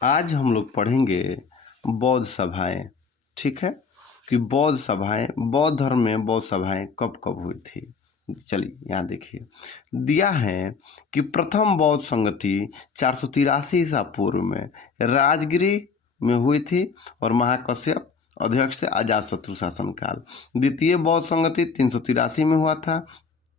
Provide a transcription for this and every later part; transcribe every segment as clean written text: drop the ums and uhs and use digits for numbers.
आज हम लोग पढ़ेंगे बौद्ध सभाएं। ठीक है कि बौद्ध सभाएं, बौद्ध धर्म में बौद्ध सभाएं कब कब हुई थी। चलिए यहाँ देखिए, दिया है कि प्रथम बौद्ध संगति 483 ईसा पूर्व में राजगिरी में हुई थी और महाकश्यप अध्यक्ष से अजातशत्रु शासन काल। द्वितीय बौद्ध संगति 383 में हुआ था।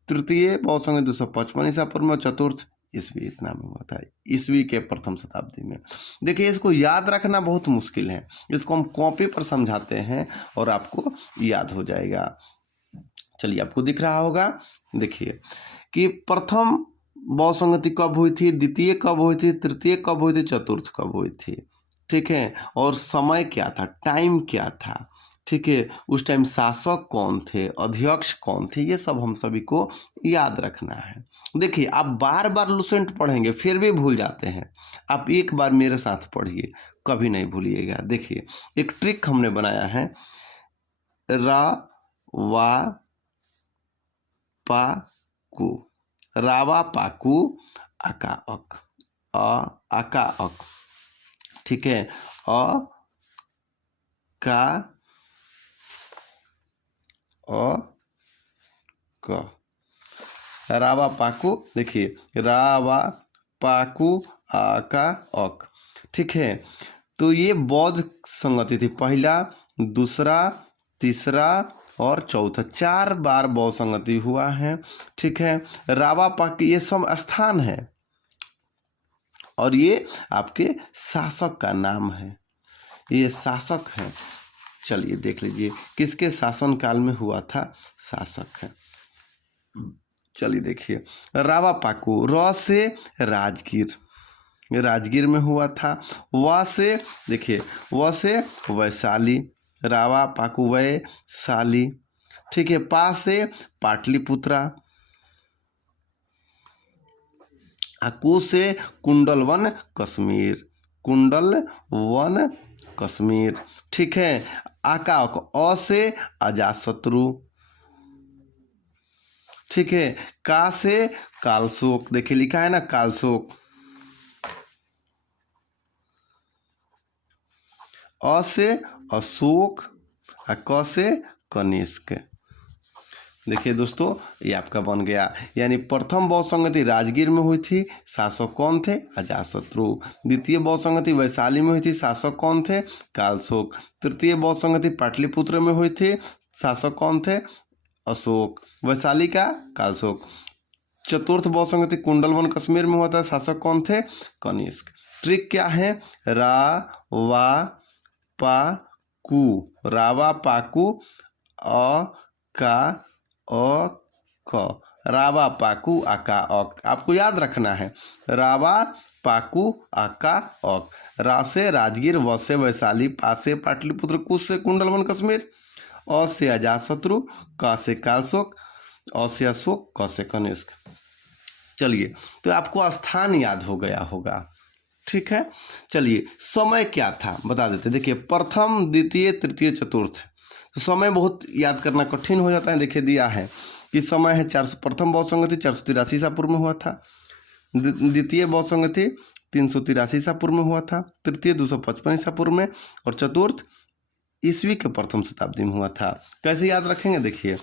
तृतीय बौद्ध संगति 255 ईसा पूर्व में। चतुर्थ ईस्वी इतना में हुआ था, ईस्वी के प्रथम शताब्दी में। देखिए, इसको याद रखना बहुत मुश्किल है। इसको हम कॉपी पर समझाते हैं और आपको याद हो जाएगा। चलिए, आपको दिख रहा होगा, देखिए कि प्रथम बौद्ध संगति कब हुई थी, द्वितीय कब हुई थी, तृतीय कब हुई थी, चतुर्थ कब हुई थी। ठीक है, और समय क्या था, टाइम क्या था। ठीक है, उस टाइम शासक कौन थे, अध्यक्ष कौन थे, ये सब हम सभी को याद रखना है। देखिए, आप बार बार लुसेंट पढ़ेंगे फिर भी भूल जाते हैं। आप एक बार मेरे साथ पढ़िए, कभी नहीं भूलिएगा। देखिए, एक ट्रिक हमने बनाया है। रा वा पा कु, रावा पाकू अका अक, अका अक। ठीक है, अ का अ क, रावा पाकू। देखिए, रावा पाकू आका अक। ठीक है, तो ये बौद्ध संगति थी। पहला, दूसरा, तीसरा और चौथा, 4 बार बौद्ध संगति हुआ है। ठीक है, रावा पाक ये सब स्थान है और ये आपके शासक का नाम है, ये शासक है। चलिए देख लीजिए किसके शासन काल में हुआ था, शासक है। चलिए देखिए, रावा पाकू, र से राजगीर, राजगीर में हुआ था। व से देखिए, व से वैशाली, रावा पाकू वैशाली। ठीक है, पा से पाटलिपुत्रा, कु से कुंडलवन कश्मीर, कुंडलवन कश्मीर। ठीक है, आका अ से अजातशत्रु। ठीक है, का से कालशोक, देखिए लिखा है ना कालशोक। अ से अशोक, क से कनिष्क। देखिए दोस्तों, ये आपका बन गया। यानी प्रथम बौद्ध संगति राजगीर में हुई थी, शासक कौन थे, अजातशत्रु। द्वितीय बौद्ध संगति वैशाली में हुई थी, शासक कौन थे, कालशोक। तृतीय बौद्ध संगति पाटलिपुत्र में हुई थी, शासक कौन थे, अशोक। वैशाली का कालशोक। चतुर्थ बौद्ध संगति कुंडलवन कश्मीर में हुआ था, शासक कौन थे, कनिष्क। ट्रिक क्या है, रा वा पा कु, रावा पाकू अ का अ क, रावा पाकू आका अक। आपको याद रखना है, रावा पाकू आका अक। रा से राजगीर, व से वैशाली, पा से पाटलिपुत्र, कु से कुंडलवन कश्मीर, अ से अजातशत्रु, क से कालशोक, अ से अशोक, क से कनिष्क। चलिए, तो आपको स्थान याद हो गया होगा। ठीक है, चलिए समय क्या था बता देते। देखिए, प्रथम, द्वितीय, तृतीय, चतुर्थ। तो समय बहुत याद करना कठिन हो जाता है। देखिए, दिया है कि समय है 400, प्रथम बौद्ध संगति 483 ईसा पूर्व में हुआ था। द्वितीय बौद्ध संगति 383 ईसा पूर्व में हुआ था। तृतीय 255 ईसा पूर्व में और चतुर्थ ईस्वी के प्रथम शताब्दी में हुआ था। कैसे याद रखेंगे, देखिए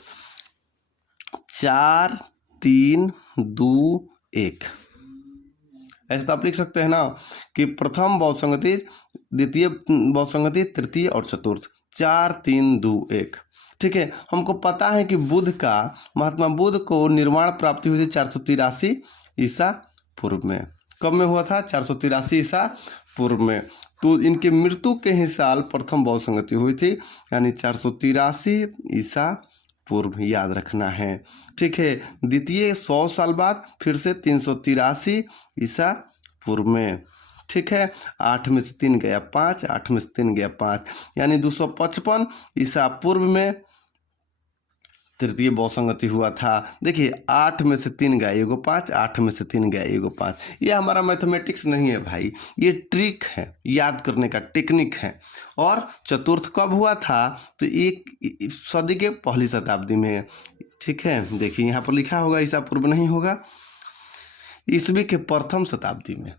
4 3 2 1। ऐसे तो आप लिख सकते हैं ना कि प्रथम बौद्ध संगति, द्वितीय बौद्ध संगति, तृतीय और चतुर्थ, 4 3 2 1। ठीक है, हमको पता है कि बुद्ध का, महात्मा बुद्ध को निर्वाण प्राप्ति हुई थी 483 ईसा पूर्व में। कब में हुआ था, 483 ईसा पूर्व में। तो इनके मृत्यु के ही साल प्रथम बौद्ध संगति हुई थी, यानी 483 ईसा पूर्व, याद रखना है। ठीक है, द्वितीय 100 साल बाद फिर से 383 ईसा पूर्व में। ठीक है, 8 में से 3 गया 5, 8 में से 3 गया 5, यानी 255 ईसा पूर्व में तृतीय बौद्ध संगति हुआ था। देखिए, 8 में से 3 गया एगो 5, 8 में से 3 गया एगो 5। ये हमारा मैथमेटिक्स नहीं है भाई, ये ट्रिक है, याद करने का टेक्निक है। और चतुर्थ कब हुआ था, तो 1 सदी के पहली शताब्दी में। ठीक है, देखिए यहाँ पर लिखा होगा, ईसा पूर्व नहीं होगा, ईस्वी के प्रथम शताब्दी में।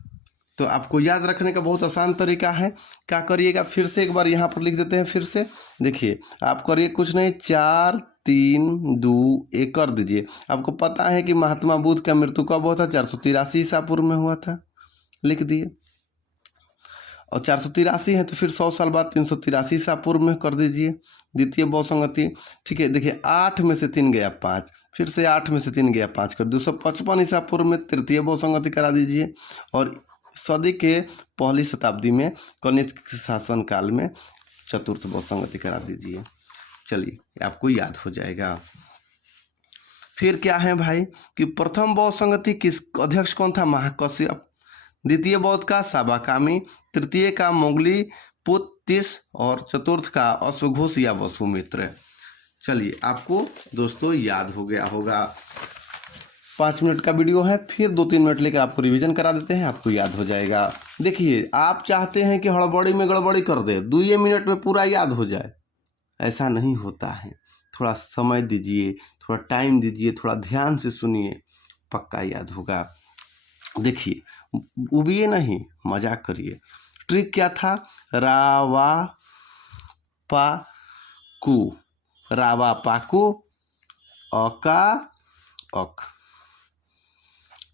तो आपको याद रखने का बहुत आसान तरीका है। क्या करिएगा, फिर से एक बार यहाँ पर लिख देते हैं। फिर से देखिए, आप करिए कुछ नहीं, 4 3 2 1 कर दीजिए। आपको पता है कि महात्मा बुद्ध का मृत्यु कब हुआ था? 483 ईसा पूर्व में हुआ था, लिख दिए। और 483 है तो फिर 100 साल बाद 383 ईसा पूर्व में कर दीजिए, द्वितीय बहुसंगति। ठीक है, देखिए 8 में से 3 गया 5, फिर से 8 में से 3 गया 5 कर 255 ईसा पूर्व में तृतीय बहुसंगति करा दीजिए। और सदी के पहली शताब्दी में कनिष्क शासन काल में चतुर्थ बहुसंगति करा दीजिए। चलिए, आपको याद हो जाएगा। फिर क्या है भाई कि प्रथम बहुसंगति किस अध्यक्ष कौन था? महाकश्यप। द्वितीय बौद्ध का साबाकामी, तृतीय का मोगली पुत्तिस और चतुर्थ का अश्वघोष या वसुमित्र। चलिए, आपको दोस्तों याद हो गया होगा। 5 मिनट का वीडियो है, फिर 2-3 मिनट लेकर आपको रिवीजन करा देते हैं, आपको याद हो जाएगा। देखिए, आप चाहते हैं कि हड़बड़ी में गड़बड़ी कर दे, 2 मिनट में पूरा याद हो जाए, ऐसा नहीं होता है। थोड़ा समय दीजिए, थोड़ा टाइम दीजिए, थोड़ा ध्यान से सुनिए, पक्का याद होगा। देखिए, उबिए नहीं, मजाक करिए। ट्रिक क्या था? रावा पाकू, रावा पाकू, अका अक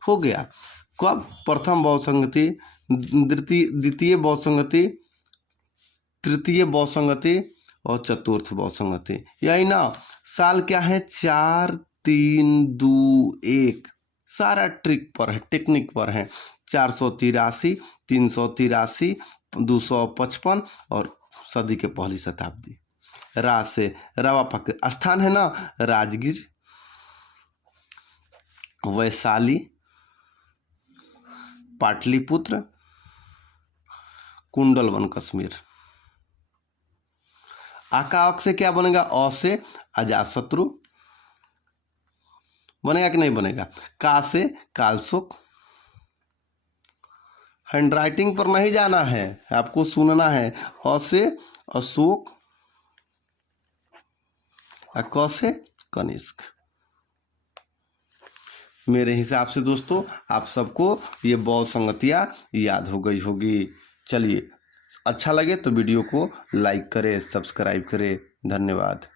हो गया। कब? प्रथम बहुसंगति, द्वितीय बहुसंगति, तृतीय बहुसंगति और चतुर्थ बहुसंगति। यही ना, साल क्या है? 4 3 2 1। सारा ट्रिक पर है, टेक्निक पर है। 483, 383, 255 और सदी के पहली शताब्दी। रा से रावा पक स्थान है ना, राजगीर, वैशाली, पाटलिपुत्र, कुंडलवन कश्मीर। आका अक से क्या बनेगा? अ से अजातशत्रु बनेगा कि नहीं बनेगा? का से कालसुक। हैंडराइटिंग पर नहीं जाना है, आपको सुनना है। अ से अशोक, क से कनिष्क। मेरे हिसाब से दोस्तों आप सबको ये बहुसंगतियाँ याद हो गई होगी। चलिए, अच्छा लगे तो वीडियो को लाइक करें, सब्सक्राइब करें। धन्यवाद।